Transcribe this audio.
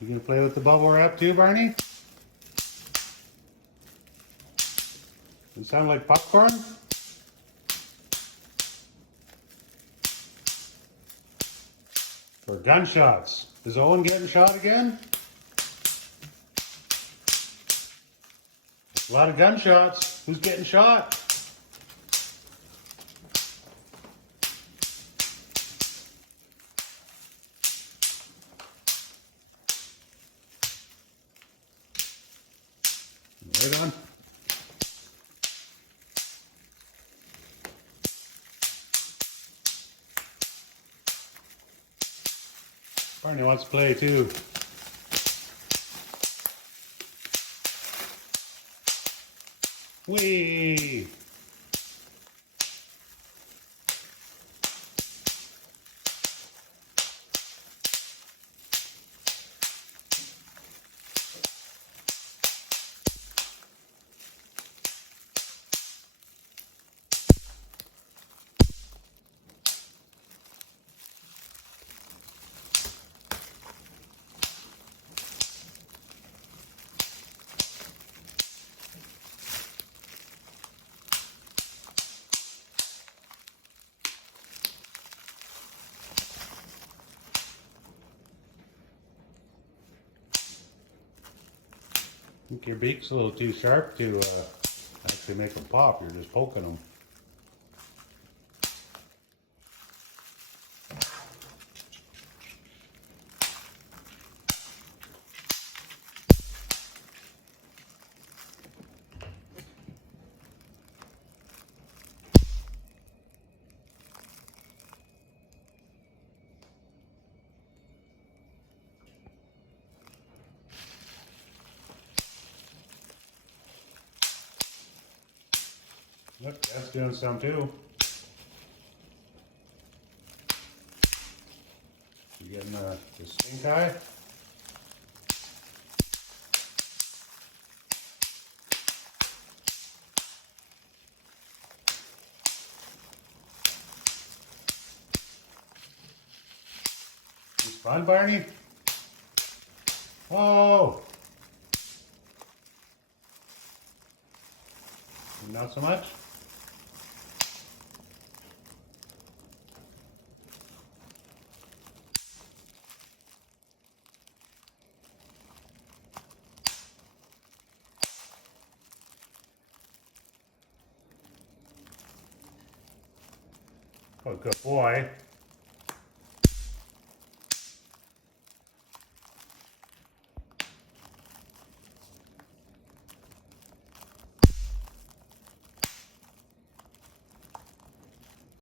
You gonna play with the bubble wrap too, Barney? Does it sound like popcorn? Or gunshots? Is Owen getting shot again? A lot of gunshots. Who's getting shot? Right on. Barney wants to play too. Whee! I think your beak's a little too sharp to actually make them pop. You're just poking them. Look, that's doing some too. You getting the stink eye? It's fun, Barney? Oh! Not so much? Oh, good boy.